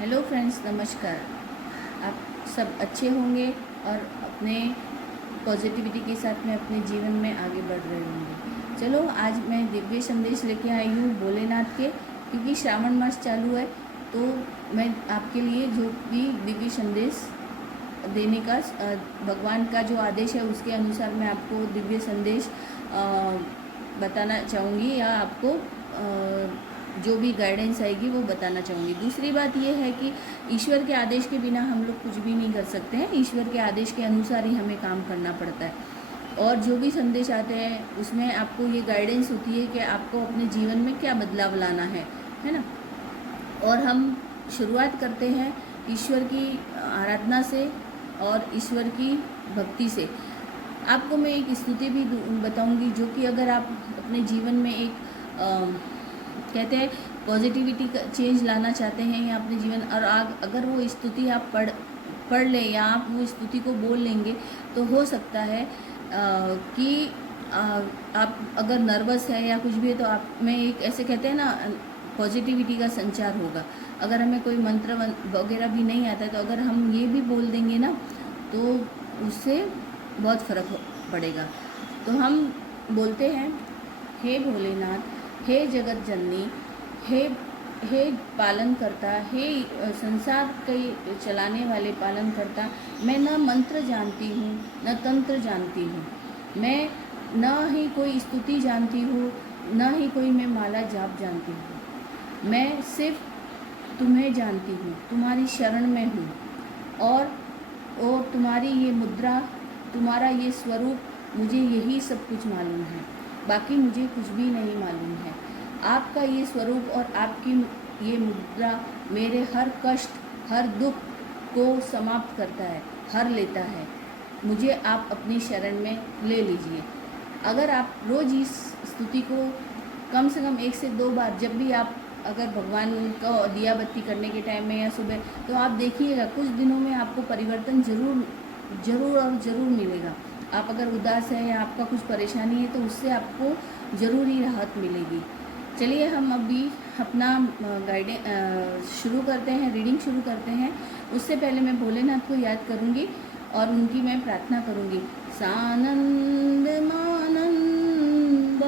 Hello friends, नमस्कार। आप सब अच्छे होंगे और अपने पॉजिटिविटी के साथ में अपने जीवन में आगे बढ़ रहे होंगे। चलो, आज मैं दिव्य संदेश लेके आई हूँ भोलेनाथ के, क्योंकि श्रावण मास चालू है। तो मैं आपके लिए जो भी दिव्य संदेश देने का भगवान का जो आदेश है उसके अनुसार मैं आपको दिव्य संदेश बताना चाहूँगी, या आपको जो भी गाइडेंस आएगी वो बताना चाहूँगी। दूसरी बात ये है कि ईश्वर के आदेश के बिना हम लोग कुछ भी नहीं कर सकते हैं। ईश्वर के आदेश के अनुसार ही हमें काम करना पड़ता है, और जो भी संदेश आते हैं उसमें आपको ये गाइडेंस होती है कि आपको अपने जीवन में क्या बदलाव लाना है ना। और हम शुरुआत करते हैं ईश्वर की आराधना से और ईश्वर की भक्ति से। आपको मैं एक स्तुति भी बताऊंगी, जो कि अगर आप अपने जीवन में एक कहते हैं पॉजिटिविटी का चेंज लाना चाहते हैं या अपने जीवन, और अगर वो स्तुति आप पढ़ लें या आप वो स्तुति को बोल लेंगे तो हो सकता है कि आप अगर नर्वस है या कुछ भी है तो आप में एक ऐसे कहते हैं ना पॉजिटिविटी का संचार होगा। अगर हमें कोई मंत्र वगैरह भी नहीं आता है तो अगर हम ये भी बोल देंगे ना तो उससे बहुत फ़र्क पड़ेगा। तो हम बोलते हैं, हे भोलेनाथ, हे जगत जननी, हे पालन करता, हे संसार के चलाने वाले पालन करता। मैं न मंत्र जानती हूँ न तंत्र जानती हूँ, मैं न ही कोई स्तुति जानती हूँ न ही कोई मैं माला जाप जानती हूँ। मैं सिर्फ तुम्हें जानती हूँ, तुम्हारी शरण में हूँ, और तुम्हारी ये मुद्रा, तुम्हारा ये स्वरूप, मुझे यही सब कुछ मालूम है, बाकी मुझे कुछ भी नहीं मालूम है। आपका ये स्वरूप और आपकी ये मुद्रा मेरे हर कष्ट, हर दुख को समाप्त करता है, हर लेता है। मुझे आप अपनी शरण में ले लीजिए। अगर आप रोज़ इस स्तुति को कम से कम 1 से 2 बार, जब भी आप अगर भगवान का दिया बत्ती करने के टाइम में या सुबह, तो आप देखिएगा कुछ दिनों में आपको परिवर्तन ज़रूर मिलेगा। आप अगर उदास है या आपका कुछ परेशानी है तो उससे आपको ज़रूर ही राहत मिलेगी। चलिए, हम अभी अपना शुरू करते हैं, रीडिंग शुरू करते हैं। उससे पहले मैं भोलेनाथ को याद करूँगी और उनकी मैं प्रार्थना करूँगी। सानंद मानंद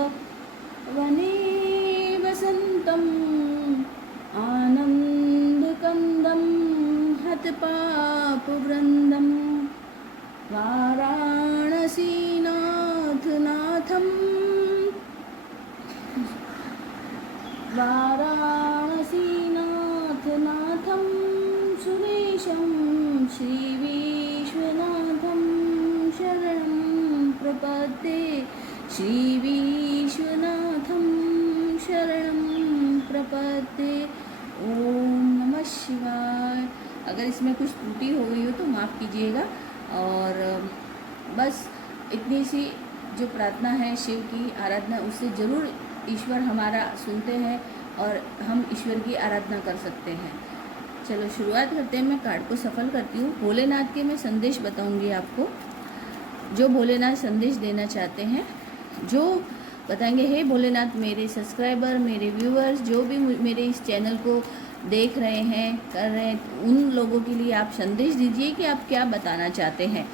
वने वसंतम आनंद कंदम हत पाप वृंदम वाराणसी नाथ नाथम वाराणसी नाथ नाथम सुरेशम श्री विश्वनाथम शरणं प्रपद्ये, श्री विश्वनाथम शरणं प्रपद्ये। ओम नमः शिवाय। अगर इसमें कुछ त्रुटि हो गई हो तो माफ़ कीजिएगा। और बस इतनी सी जो प्रार्थना है, शिव की आराधना, उससे ज़रूर ईश्वर हमारा सुनते हैं और हम ईश्वर की आराधना कर सकते हैं। चलो शुरुआत करते हैं। मैं कार्ड को सफल करती हूँ। भोलेनाथ के मैं संदेश बताऊंगी आपको, जो भोलेनाथ संदेश देना चाहते हैं, जो बताएंगे। हे भोलेनाथ, मेरे सब्सक्राइबर, मेरे व्यूअर्स, जो भी मेरे इस चैनल को देख रहे हैं, कर रहे हैं, उन लोगों के लिए आप संदेश दीजिए कि आप क्या बताना चाहते हैं।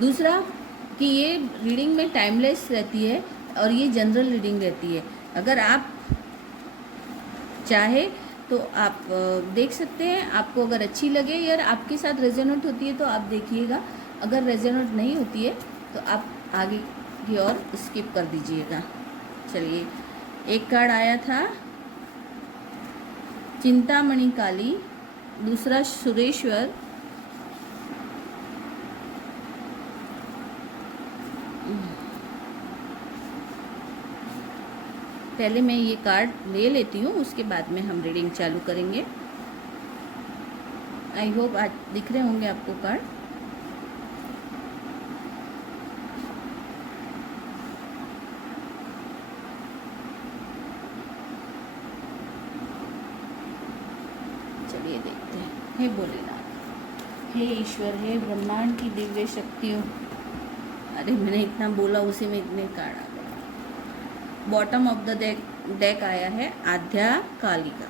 दूसरा कि ये रीडिंग में टाइमलेस रहती है और ये जनरल रीडिंग रहती है। अगर आप चाहे तो आप देख सकते हैं। आपको अगर अच्छी लगे या आपके साथ रेजोनेट होती है तो आप देखिएगा। अगर रेजोनेट नहीं होती है तो आप आगे की ओर स्किप कर दीजिएगा। चलिए, एक कार्ड आया था चिंतामणि काली, दूसरा सुरेश्वर, पहले मैं ये कार्ड ले लेती हूँ, उसके बाद में हम रीडिंग चालू करेंगे। आई होप आज दिख रहे होंगे आपको कार्ड। चलिए देखते हैं। हे भोलेनाथ, हे ईश्वर, हे ब्रह्मांड की दिव्य शक्तियों। अरे मैंने इतना बोला, उसी में इतने कार्ड आ गए। बॉटम ऑफ द डेक आया है आध्या कालिका।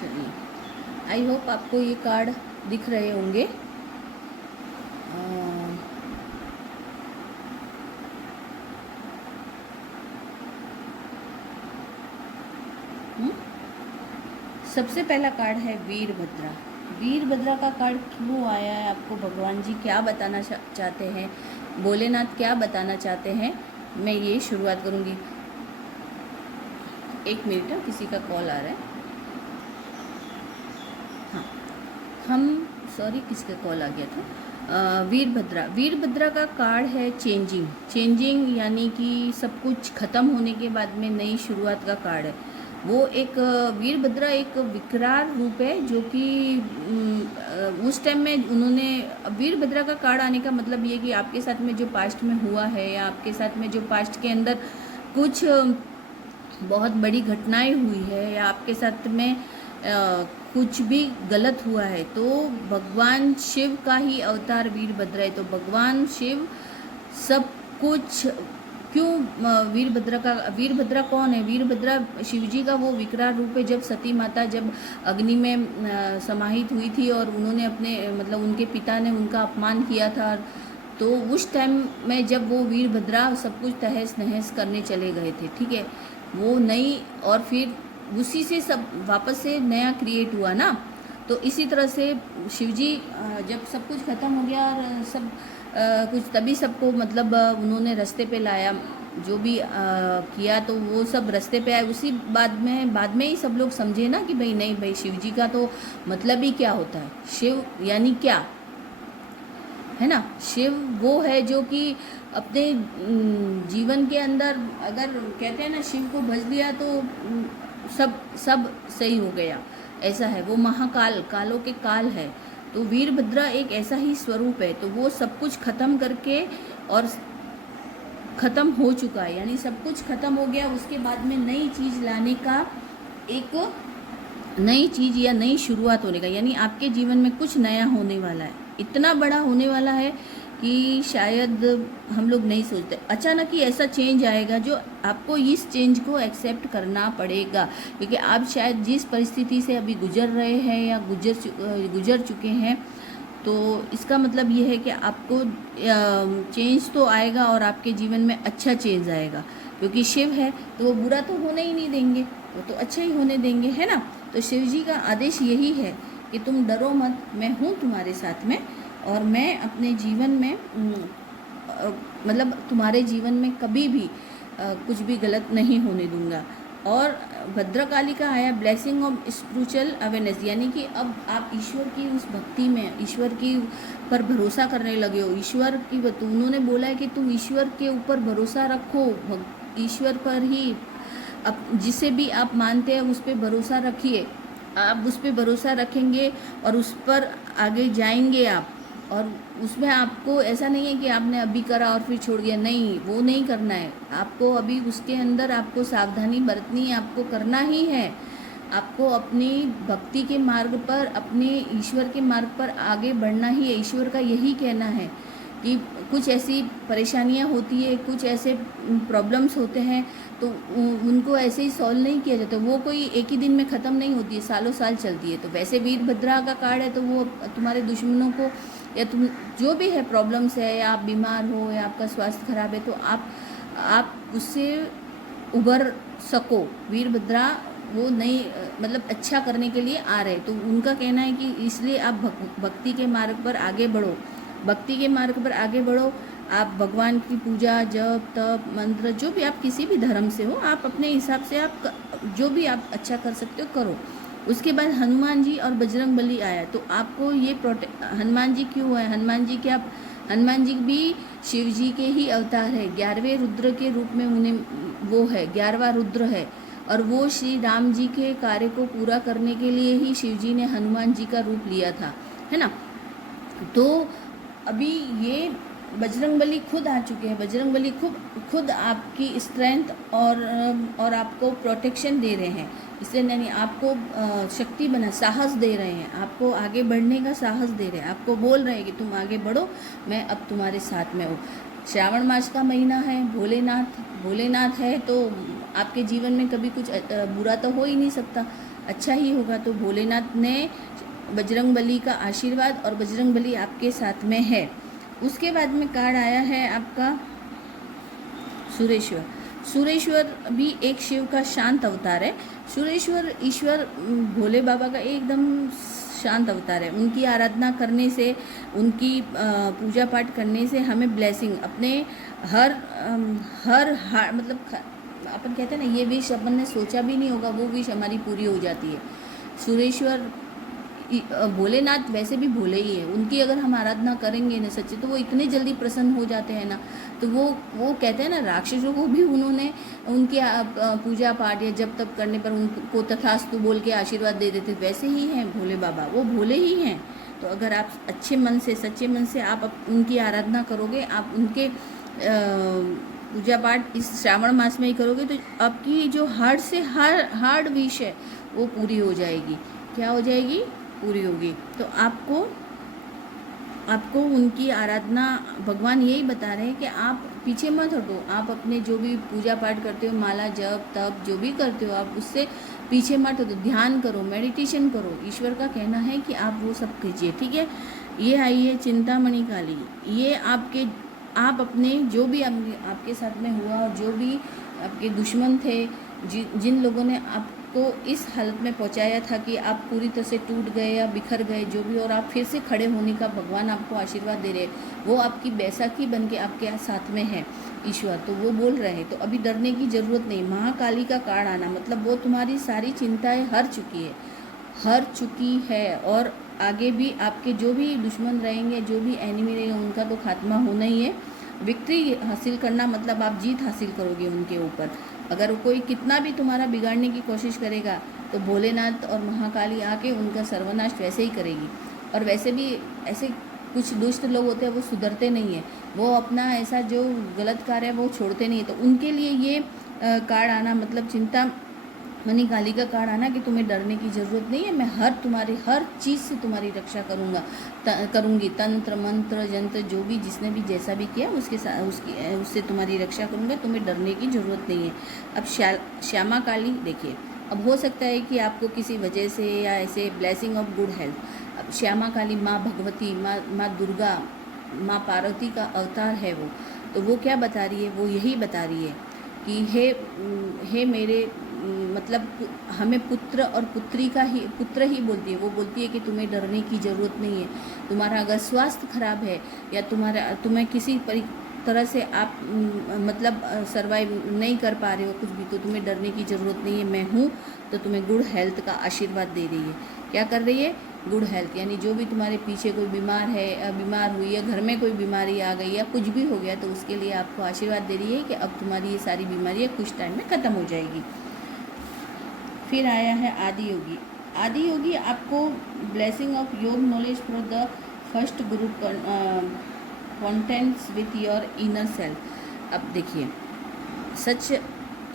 चलिए, आई होप आपको ये कार्ड दिख रहे होंगे। सबसे पहला कार्ड है वीरभद्रा। वीरभद्रा का कार्ड क्यों आया है, आपको भगवान जी क्या बताना चाहते हैं, भोलेनाथ क्या बताना चाहते हैं, मैं ये शुरुआत करूँगी। एक मिनट, किसी का कॉल आ रहा है। हाँ, सॉरी, किसका कॉल आ गया था। वीरभद्रा का कार्ड है चेंजिंग, यानी कि सब कुछ ख़त्म होने के बाद में नई शुरुआत का कार्ड है। वो एक वीरभद्रा एक विकराल रूप है, जो कि उस टाइम में उन्होंने, वीरभद्रा का कार्ड आने का मतलब ये कि आपके साथ में जो पास्ट में हुआ है, या आपके साथ में जो पास्ट के अंदर कुछ बहुत बड़ी घटनाएं हुई है, या आपके साथ में कुछ भी गलत हुआ है, तो भगवान शिव का ही अवतार वीरभद्रा है। तो भगवान शिव सब कुछ क्यों, वीरभद्रा कौन है? वीरभद्रा शिवजी का वो विकराल रूप है। जब सती माता जब अग्नि में समाहित हुई थी और उन्होंने अपने मतलब उनके पिता ने उनका अपमान किया था, तो उस टाइम में जब वो वीरभद्रा सब कुछ तहस नहस करने चले गए थे, ठीक है, वो नई, और फिर उसी से सब वापस से नया क्रिएट हुआ ना। तो इसी तरह से शिवजी जब सब कुछ ख़त्म हो गया और सब कुछ, तभी सबको मतलब उन्होंने रास्ते पे लाया, जो भी किया, तो वो सब रास्ते पे आए। उसी बाद में ही सब लोग समझे ना कि भाई नहीं भाई, शिवजी का तो मतलब ही क्या होता है, शिव यानी क्या है ना। शिव वो है जो कि अपने जीवन के अंदर, अगर कहते हैं ना शिव को भज लिया तो सब सही हो गया, ऐसा है। वो महाकाल, कालों के काल है। तो वीरभद्रा एक ऐसा ही स्वरूप है। तो वो सब कुछ ख़त्म करके, और ख़त्म हो चुका है, यानी सब कुछ ख़त्म हो गया, उसके बाद में नई चीज़ लाने का, एक नई चीज़ या नई शुरुआत होने का, यानी आपके जीवन में कुछ नया होने वाला है। इतना बड़ा होने वाला है कि शायद हम लोग नहीं सोचते। अचानक ही ऐसा चेंज आएगा जो आपको इस चेंज को एक्सेप्ट करना पड़ेगा, क्योंकि आप शायद जिस परिस्थिति से अभी गुजर रहे हैं या गुजर चुके हैं, तो इसका मतलब ये है कि आपको चेंज तो आएगा, और आपके जीवन में अच्छा चेंज आएगा, क्योंकि शिव है तो वो बुरा तो होने ही नहीं देंगे, वो तो अच्छा ही होने देंगे, है ना। तो शिव जी का आदेश यही है कि तुम डरो मत, मैं हूँ तुम्हारे साथ में, और मैं अपने जीवन में मतलब तुम्हारे जीवन में कभी भी कुछ भी गलत नहीं होने दूंगा। और भद्रकाली का आया ब्लेसिंग ऑफ स्पिरिचुअल अवेयरनेस, यानी कि अब आप ईश्वर की उस भक्ति में, ईश्वर की पर भरोसा करने लगे हो। ईश्वर की, तो उन्होंने बोला है कि तुम ईश्वर के ऊपर भरोसा रखो, ईश्वर पर ही, अब जिसे भी आप मानते हैं उस पर भरोसा रखिए। आप उस पर भरोसा रखेंगे और उस पर आगे जाएंगे आप। और उसमें आपको ऐसा नहीं है कि आपने अभी करा और फिर छोड़ दिया, नहीं, वो नहीं करना है आपको। अभी उसके अंदर आपको सावधानी बरतनी है, आपको करना ही है। आपको अपनी भक्ति के मार्ग पर, अपने ईश्वर के मार्ग पर आगे बढ़ना ही है। ईश्वर का यही कहना है कि कुछ ऐसी परेशानियां होती है, कुछ ऐसे प्रॉब्लम्स होते हैं, तो उनको ऐसे ही सॉल्व नहीं किया जाता। वो कोई एक ही दिन में ख़त्म नहीं होती है, सालों साल चलती है। तो वैसे वीरभद्रा का कार्ड है, तो वो तुम्हारे दुश्मनों को, या तुम जो भी है प्रॉब्लम्स है, या आप बीमार हो, या आपका स्वास्थ्य खराब है, तो आप उससे उबर सको। वीरभद्रा वो नई मतलब अच्छा करने के लिए आ रहे। तो उनका कहना है कि इसलिए आप भक्ति के मार्ग पर आगे बढ़ो, भक्ति के मार्ग पर आगे बढ़ो। आप भगवान की पूजा, जप, तप, मंत्र, जो भी आप किसी भी धर्म से हो, आप अपने हिसाब से आप जो भी आप अच्छा कर सकते हो करो। उसके बाद हनुमान जी और बजरंग बली आया। तो आपको ये हनुमान जी क्यों है? हनुमान जी भी शिव जी के ही अवतार है। 11वें रुद्र के रूप में उन्हें वो है, 11वां रुद्र है। और वो श्री राम जी के कार्य को पूरा करने के लिए ही शिव जी ने हनुमान जी का रूप लिया था, है ना। तो अभी ये बजरंगबली खुद आ चुके हैं। बजरंगबली खुद आपकी स्ट्रेंथ और आपको प्रोटेक्शन दे रहे हैं। इससे यानी आपको शक्ति बना, साहस दे रहे हैं, आपको आगे बढ़ने का साहस दे रहे हैं, आपको बोल रहे हैं कि तुम आगे बढ़ो, मैं अब तुम्हारे साथ में हूँ। श्रावण मास का महीना है, भोलेनाथ है तो आपके जीवन में कभी कुछ बुरा तो हो ही नहीं सकता, अच्छा ही होगा। तो भोलेनाथ ने बजरंगबली का आशीर्वाद और बजरंगबली आपके साथ में है। उसके बाद में कार्ड आया है आपका सुरेश्वर। सुरेश्वर भी एक शिव का शांत अवतार है। सुरेश्वर ईश्वर भोले बाबा का एकदम शांत अवतार है। उनकी आराधना करने से, उनकी पूजा पाठ करने से हमें ब्लेसिंग अपने हर मतलब अपन कहते हैं ना, ये विश अपन ने सोचा भी नहीं होगा वो विश हमारी पूरी हो जाती है। सुरेश्वर भोलेनाथ वैसे भी भोले ही है, उनकी अगर हम आराधना करेंगे ना सच्चे, तो वो इतने जल्दी प्रसन्न हो जाते हैं ना। तो वो कहते हैं ना, राक्षसों को भी उन्होंने उनकी पूजा पाठ या जब तब करने पर उनको तथास्तु बोल के आशीर्वाद दे देते, वैसे ही हैं भोले बाबा, वो भोले ही हैं। तो अगर आप अच्छे मन से, सच्चे मन से आप उनकी आराधना करोगे, आप उनके पूजा पाठ इस श्रावण मास में ही करोगे, तो आपकी जो हार्ड से हार्ड विश है वो पूरी हो जाएगी। क्या हो जाएगी? पूरी होगी। तो आपको उनकी आराधना, भगवान यही बता रहे हैं कि आप पीछे मत हटो। आप अपने जो भी पूजा पाठ करते हो, माला जप तप जो भी करते हो, आप उससे पीछे मत हटो। ध्यान करो, मेडिटेशन करो। ईश्वर का कहना है कि आप वो सब कीजिए, ठीक है। ये आई है चिंतामणि काली। ये आप अपने जो भी आपके साथ में हुआ, और जो भी आपके दुश्मन थे, जिन लोगों ने आपको इस हालत में पहुंचाया था कि आप पूरी तरह से टूट गए या बिखर गए, जो भी, और आप फिर से खड़े होने का भगवान आपको आशीर्वाद दे रहे हैं। वो आपकी बैसाखी बन के आपके साथ में है ईश्वर। तो वो बोल रहे हैं, तो अभी डरने की ज़रूरत नहीं। महाकाली का कार्ड आना मतलब वो तुम्हारी सारी चिंताएं हर चुकी है। और आगे भी आपके जो भी दुश्मन रहेंगे, जो भी एनिमी रहेंगे, उनका तो खात्मा होना ही है। विक्ट्री हासिल करना मतलब आप जीत हासिल करोगे उनके ऊपर। अगर कोई कितना भी तुम्हारा बिगाड़ने की कोशिश करेगा, तो भोलेनाथ और महाकाली आके उनका सर्वनाश वैसे ही करेगी। और वैसे भी ऐसे कुछ दुष्ट लोग होते हैं, वो सुधरते नहीं हैं, वो अपना ऐसा जो गलत कार्य है वो छोड़ते नहीं है। तो उनके लिए ये कार्ड आना मतलब चिंतामणि काली का कार्ड आना कि तुम्हें डरने की ज़रूरत नहीं है। मैं तुम्हारी हर चीज़ से तुम्हारी रक्षा करूँगी। तंत्र मंत्र जंत्र जो भी जिसने भी जैसा भी किया उससे तुम्हारी रक्षा करूँगा। तुम्हें डरने की ज़रूरत नहीं है। अब श्यामा काली देखिए, अब हो सकता है कि आपको किसी वजह से या ऐसे ब्लेसिंग ऑफ गुड हेल्थ। अब श्यामा काली माँ भगवती, माँ दुर्गा, माँ पार्वती का अवतार है वो। तो वो क्या बता रही है? वो यही बता रही है कि हे मेरे मतलब हमें पुत्र और पुत्र ही बोलती है। वो बोलती है कि तुम्हें डरने की ज़रूरत नहीं है। तुम्हारा अगर स्वास्थ्य खराब है या तुम्हें किसी तरह से आप मतलब सर्वाइव नहीं कर पा रहे हो कुछ भी, तो तुम्हें डरने की ज़रूरत नहीं है। मैं हूँ। तो तुम्हें गुड हेल्थ का आशीर्वाद दे रही है। क्या कर रही है? गुड हेल्थ, यानी जो भी तुम्हारे पीछे कोई बीमार है, बीमार हुई है, घर में कोई बीमारी आ गई या कुछ भी हो गया, तो उसके लिए आपको आशीर्वाद दे रही है कि अब तुम्हारी ये सारी बीमारियाँ कुछ टाइम में ख़त्म हो जाएगी। फिर आया है आदि योगी। आदि योगी आपको ब्लेसिंग ऑफ योग knowledge for the first Guru contents with your inner self. अब देखिए, सच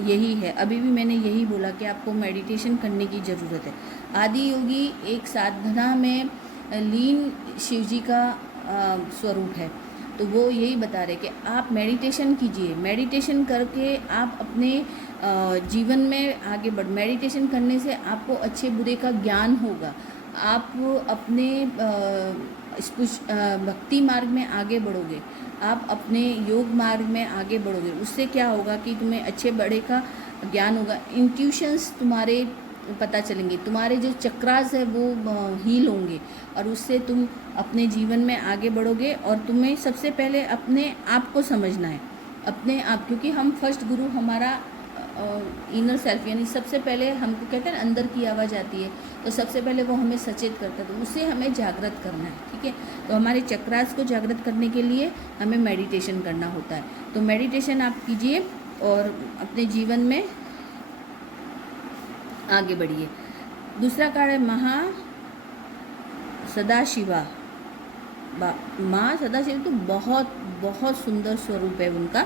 यही है, अभी भी मैंने यही बोला कि आपको मेडिटेशन करने की ज़रूरत है। आदि योगी एक साधना में लीन शिवजी का स्वरूप है। तो वो यही बता रहे कि आप मेडिटेशन कीजिए। मेडिटेशन करके आप अपने जीवन में आगे मेडिटेशन करने से आपको अच्छे बुरे का ज्ञान होगा। आप अपने भक्ति मार्ग में आगे बढ़ोगे, आप अपने योग मार्ग में आगे बढ़ोगे। उससे क्या होगा कि तुम्हें अच्छे बड़े का ज्ञान होगा। इंट्यूशंस तुम्हारे पता चलेंगे, तुम्हारे जो चक्रास है वो हील होंगे, और उससे तुम अपने जीवन में आगे बढ़ोगे। और तुम्हें सबसे पहले अपने आप को समझना है, अपने आप, क्योंकि हम फर्स्ट गुरु हमारा इनर सेल्फ, यानी सबसे पहले हमको कहते हैं अंदर की आवाज़ आती है, तो सबसे पहले वो हमें सचेत करता है, तो उससे हमें जागृत करना है, ठीक है। तो हमारे चक्रास को जागृत करने के लिए हमें मेडिटेशन करना होता है। तो मेडिटेशन आप कीजिए और अपने जीवन में आगे बढ़िए। दूसरा कार्ड है महा सदाशिवा। माँ सदाशिव तो बहुत बहुत सुंदर स्वरूप है उनका।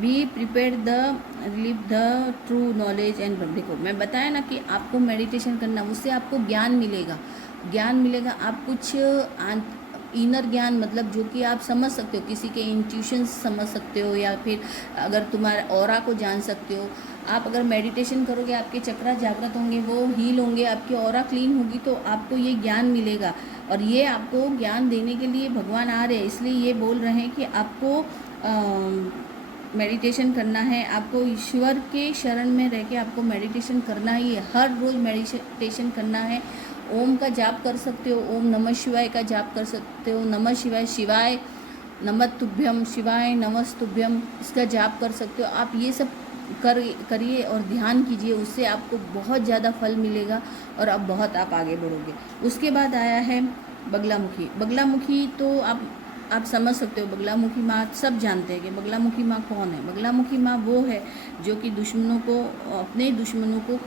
Be prepare the relieve the true knowledge and देखो, मैं बताया ना कि आपको मेडिटेशन करना, उससे आपको ज्ञान मिलेगा। आप कुछ इनर ज्ञान मतलब जो कि आप समझ सकते हो, किसी के इंट्यूशन समझ सकते हो, या फिर अगर तुम्हारे ऑरा को जान सकते हो। आप अगर मेडिटेशन करोगे आपके चक्रा जागृत होंगे, वो हील होंगे, आपकी ऑरा क्लीन होगी, तो आपको ये ज्ञान मिलेगा। और ये आपको ज्ञान देने के लिए भगवान आ रहे हैं, इसलिए ये बोल रहे हैं कि आपको मेडिटेशन करना है, आपको ईश्वर के शरण में रह के आपको मेडिटेशन करना ही है, हर रोज़ मेडिटेशन करना है। ओम का जाप कर सकते हो, ओम नमः शिवाय का जाप कर सकते हो, नमः शिवाय, शिवाय नमस्तुभ्यम, शिवाय नमस्तुभ्यम, इसका जाप कर सकते हो। आप ये सब करिए और ध्यान कीजिए, उससे आपको बहुत ज़्यादा फल मिलेगा और अब बहुत आप आगे बढ़ोगे। उसके बाद आया है बगलामुखी। बगलामुखी तो आप समझ सकते हो, बगलामुखी माँ सब जानते हैं कि बगलामुखी माँ कौन है। बगलामुखी माँ वो है जो कि दुश्मनों को, अपने दुश्मनों को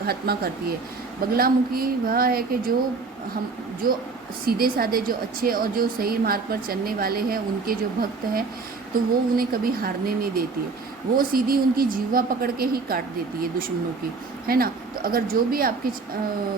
हत्या करती है। बगलामुखी वह है कि जो सीधे साधे, जो अच्छे और जो सही मार्ग पर चलने वाले हैं, उनके जो भक्त हैं, तो वो उन्हें कभी हारने नहीं देती है। वो सीधी उनकी जीवा पकड़ के ही काट देती है दुश्मनों की, है ना। तो अगर जो भी आपके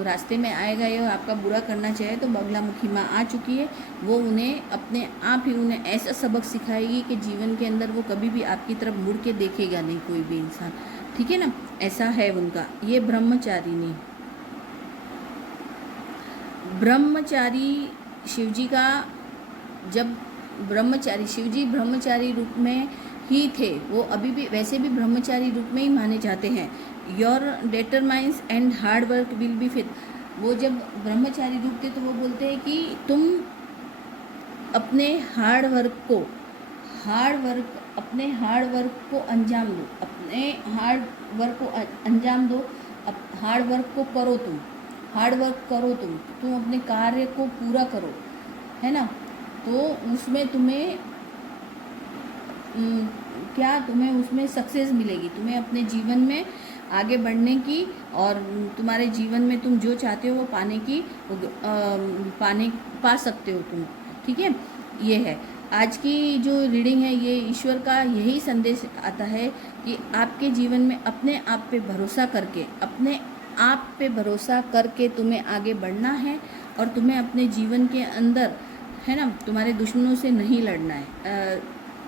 रास्ते में आएगा या आपका बुरा करना चाहे, तो बगलामुखी माँ आ चुकी है। वो उन्हें अपने आप ही उन्हें ऐसा सबक सिखाएगी कि जीवन के अंदर वो कभी भी आपकी तरफ मुड़ के देखेगा नहीं कोई भी इंसान, ठीक है ना। ऐसा है उनका। ये ब्रह्मचारिणी, ब्रह्मचारी शिवजी का, जब शिवजी ब्रह्मचारी रूप में ही थे, वो अभी भी वैसे भी ब्रह्मचारी रूप में ही माने जाते हैं। Your determines and hard work will be fit. वो जब ब्रह्मचारी रूप थे तो वो बोलते हैं कि तुम अपने हार्ड वर्क को अंजाम दो, अपने हार्ड वर्क को अंजाम दो, हार्ड वर्क को करो, तुम अपने कार्य को पूरा करो, है ना। तो उसमें तुम्हें तुम्हें उसमें सक्सेस मिलेगी, तुम्हें अपने जीवन में आगे बढ़ने की, और तुम्हारे जीवन में तुम जो चाहते हो वो पा सकते हो तुम, ठीक है। ये है आज की जो रीडिंग है, ये ईश्वर का यही संदेश आता है कि आपके जीवन में अपने आप पे भरोसा करके तुम्हें आगे बढ़ना है, और तुम्हें अपने जीवन के अंदर, है ना, तुम्हारे दुश्मनों से नहीं लड़ना है।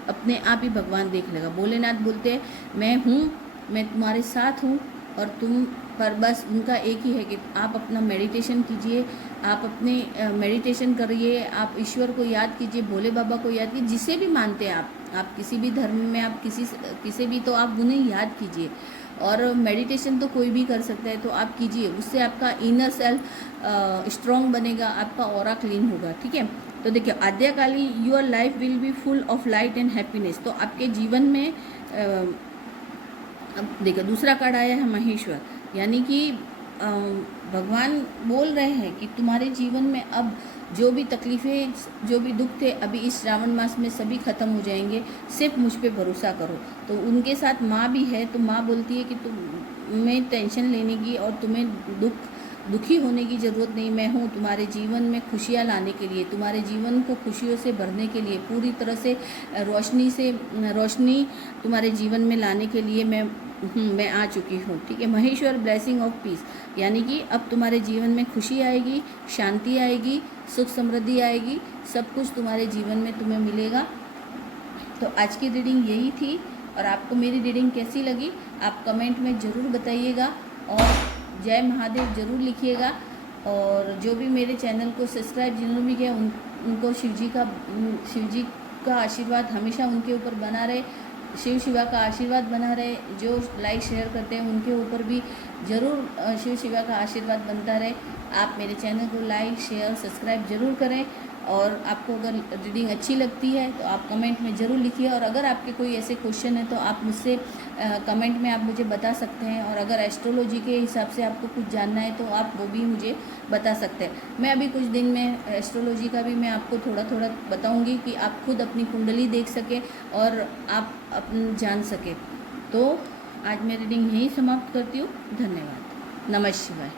अपने आप ही भगवान देख लेगा। भोलेनाथ बोलते हैं मैं तुम्हारे साथ हूँ, और तुम पर बस उनका एक ही है कि आप अपना मेडिटेशन कीजिए, आप अपने मेडिटेशन करिए, आप ईश्वर को याद कीजिए, भोले बाबा को याद कीजिए, जिसे भी मानते हैं आप किसी भी धर्म में, आप किसी भी, तो आप उन्हें याद कीजिए। और मेडिटेशन तो कोई भी कर सकता है, तो आप कीजिए, उससे आपका इनर सेल्फ स्ट्रॉन्ग बनेगा, आपका ऑरा क्लीन होगा, ठीक है। तो देखिए, Adyakali your life will be full of light and happiness. तो आपके जीवन में अब देखिए दूसरा कार्ड आया है महेश्वर, यानी कि भगवान बोल रहे हैं कि तुम्हारे जीवन में अब जो भी तकलीफ़ें, जो भी दुख थे, अभी इस श्रावण मास में सभी ख़त्म हो जाएंगे, सिर्फ मुझ पे भरोसा करो। तो उनके साथ माँ भी है, तो माँ बोलती है कि तुम्हें टेंशन लेने की और तुम्हें दुखी होने की ज़रूरत नहीं। मैं हूँ तुम्हारे जीवन में खुशियाँ लाने के लिए, तुम्हारे जीवन को खुशियों से भरने के लिए, पूरी तरह से रोशनी तुम्हारे जीवन में लाने के लिए मैं आ चुकी हूँ, ठीक है। महेश्वर ब्लेसिंग ऑफ पीस, यानी कि अब तुम्हारे जीवन में खुशी आएगी, शांति आएगी, सुख समृद्धि आएगी, सब कुछ तुम्हारे जीवन में तुम्हें मिलेगा। तो आज की रीडिंग यही थी, और आपको मेरी रीडिंग कैसी लगी आप कमेंट में ज़रूर बताइएगा, और जय महादेव ज़रूर लिखिएगा। और जो भी मेरे चैनल को सब्सक्राइब जिन्होंने भी किया उनको शिव जी का आशीर्वाद हमेशा उनके ऊपर बना रहे, शिवा का आशीर्वाद बना रहे। जो लाइक शेयर करते हैं उनके ऊपर भी ज़रूर शिवा का आशीर्वाद बनता रहे। आप मेरे चैनल को लाइक शेयर सब्सक्राइब ज़रूर करें, और आपको अगर रीडिंग अच्छी लगती है तो आप कमेंट में ज़रूर लिखिए। और अगर आपके कोई ऐसे क्वेश्चन है तो आप मुझसे कमेंट में आप मुझे बता सकते हैं, और अगर एस्ट्रोलॉजी के हिसाब से आपको कुछ जानना है तो आप वो भी मुझे बता सकते हैं। मैं अभी कुछ दिन में एस्ट्रोलॉजी का भी मैं आपको थोड़ा थोड़ा बताऊंगी कि आप खुद अपनी कुंडली देख सकें और आप जान सकें। तो आज मैं रीडिंग यहीं समाप्त करती हूँ। धन्यवाद। नमः शिवाय।